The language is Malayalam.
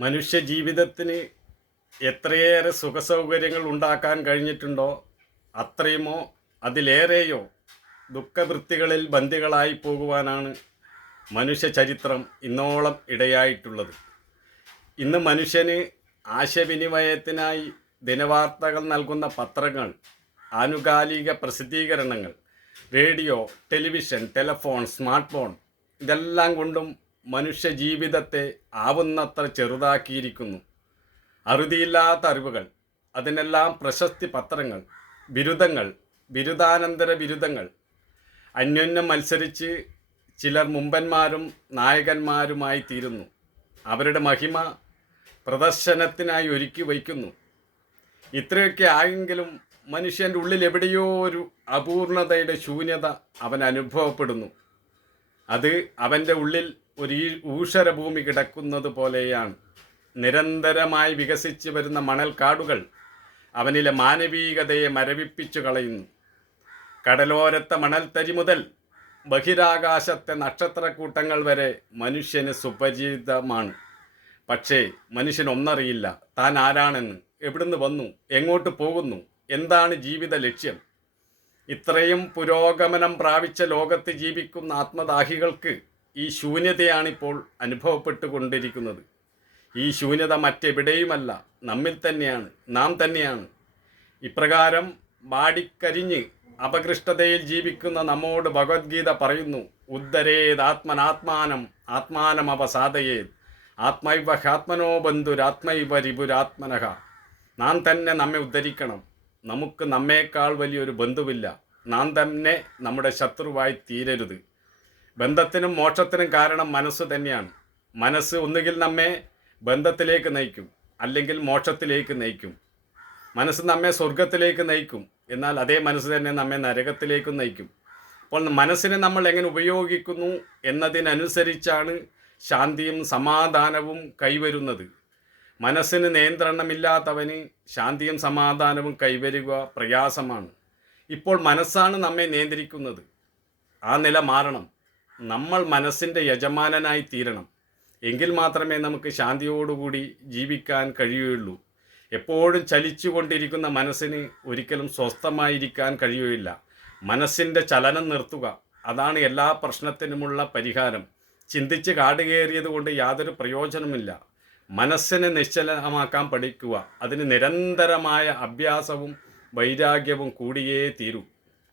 മനുഷ്യ ജീവിതത്തിന് എത്രയേറെ സുഖസൗകര്യങ്ങൾ ഉണ്ടാക്കാൻ കഴിഞ്ഞിട്ടുണ്ടോ അത്രയുമോ അതിലേറെയോ ദുഃഖവൃത്തികളിൽ ബന്ധികളായി പോകുവാനാണ് മനുഷ്യ ചരിത്രം ഇന്നോളം ഇടയായിട്ടുള്ളത്. ഇന്ന് മനുഷ്യന് ആശയവിനിമയത്തിനായി ദിനവാർത്തകൾ നൽകുന്ന പത്രങ്ങൾ ആനുകാലിക പ്രസിദ്ധീകരണങ്ങൾ radio television telephone smart phone ഇതെല്ലാം കൊണ്ടും മനുഷ്യ ജീവിതത്തെ ആവുന്നത്ര ചെറുതാക്കിയിരിക്കുന്നു. അറുതിയില്ലാത്ത അറിവുകൾ അതിനെല്ലാം പ്രശസ്തി പത്രങ്ങൾ ബിരുദങ്ങൾ ബിരുദാനന്തര ബിരുദങ്ങൾ അന്യോന്യം മത്സരിച്ച് ചിലർ മുമ്പന്മാരും നായകന്മാരുമായി തീരുന്നു. അവരുടെ മഹിമ പ്രദർശനത്തിനായി ഒരുക്കി വയ്ക്കുന്നു. ഇത്രയൊക്കെ ആയെങ്കിലും മനുഷ്യന്റെ ഉള്ളിൽ എവിടെയോ ഒരു അപൂർണതയുടെ ശൂന്യത അവൻ അനുഭവപ്പെടുന്നു. അത് അവന്റെ ഉള്ളിൽ ഒരു ഊഷരഭൂമി കിടക്കുന്നത് പോലെയാണ്. നിരന്തരമായി വികസിച്ച് വരുന്ന മണൽക്കാടുകൾ അവനിലെ മാനവീകതയെ മരവിപ്പിച്ചു കളയുന്നു. കടലോരത്തെ മണൽത്തരി മുതൽ ബഹിരാകാശത്തെ നക്ഷത്രക്കൂട്ടങ്ങൾ വരെ മനുഷ്യന് സുപരിചിതമാണ്. പക്ഷേ മനുഷ്യൻ ഒന്നറിയില്ല താൻ ആരാണെന്ന് എവിടുന്ന് വന്നു എങ്ങോട്ട് പോകുന്നു എന്താണ് ജീവിത ലക്ഷ്യം? ഇത്രയും പുരോഗമനം പ്രാപിച്ച ലോകത്ത് ജീവിക്കുന്ന ആത്മദാഹികൾക്ക് ഈ ശൂന്യതയാണിപ്പോൾ അനുഭവപ്പെട്ടുകൊണ്ടിരിക്കുന്നത്. ഈ ശൂന്യത മറ്റെവിടെയുമല്ല നമ്മിൽ തന്നെയാണ് നാം തന്നെയാണ്. ഇപ്രകാരം വാടിക്കരിഞ്ഞ് അപകൃഷ്ടതയിൽ ജീവിക്കുന്ന നമ്മോട് ഭഗവത്ഗീത പറയുന്നു ഉദ്ധരേത് ആത്മനാത്മാനം ആത്മാനം അവസാധയേത് ആത്മൈവ ഹ്യാത്മനോ ബന്ധുരാത്മൈവ രിപുരാത്മനഹ. നാം തന്നെ നമ്മെ ഉദ്ധരിക്കണം. നമുക്ക് നമ്മേക്കാൾ വലിയൊരു ബന്ധുവില്ല. നാം തന്നെ നമ്മുടെ ശത്രുവായി തീരരുത്. ബന്ധത്തിനും മോക്ഷത്തിനും കാരണം മനസ്സ് തന്നെയാണ്. മനസ്സ് ഒന്നുകിൽ നമ്മെ ബന്ധത്തിലേക്ക് നയിക്കും അല്ലെങ്കിൽ മോക്ഷത്തിലേക്ക് നയിക്കും. മനസ്സ് നമ്മെ സ്വർഗത്തിലേക്ക് നയിക്കും എന്നാൽ അതേ മനസ്സ് തന്നെ നമ്മെ നരകത്തിലേക്കും നയിക്കും. അപ്പോൾ മനസ്സിനെ നമ്മൾ എങ്ങനെ ഉപയോഗിക്കുന്നു എന്നതിനനുസരിച്ചാണ് ശാന്തിയും സമാധാനവും കൈവരുന്നത്. മനസ്സിന് നിയന്ത്രണമില്ലാത്തവന് ശാന്തിയും സമാധാനവും കൈവരുക പ്രയാസമാണ്. ഇപ്പോൾ മനസ്സാണ് നമ്മെ നിയന്ത്രിക്കുന്നത്. ആ നില മാറണം. നമ്മൾ മനസ്സിന്റെ യജമാനനായി തീരണം. എങ്കിൽ മാത്രമേ നമുക്ക് ശാന്തിയോടുകൂടി ജീവിക്കാൻ കഴിയുകയുള്ളൂ. എപ്പോഴും ചലിച്ചുകൊണ്ടിരിക്കുന്ന മനസ്സിന് ഒരിക്കലും സ്വസ്ഥമായിരിക്കാൻ കഴിയുകയില്ല. മനസ്സിന്റെ ചലനം നിർത്തുക അതാണ് എല്ലാ പ്രശ്നത്തിനുമുള്ള പരിഹാരം. ചിന്തിച്ച് കാടുകയറിയത് കൊണ്ട് യാതൊരു പ്രയോജനമില്ല മനസ്സിനെ നിശ്ചലമാക്കാൻ പഠിക്കുക അതിന് നിരന്തരമായ അഭ്യാസവും വൈരാഗ്യവും കൂടിയേ തീരൂ.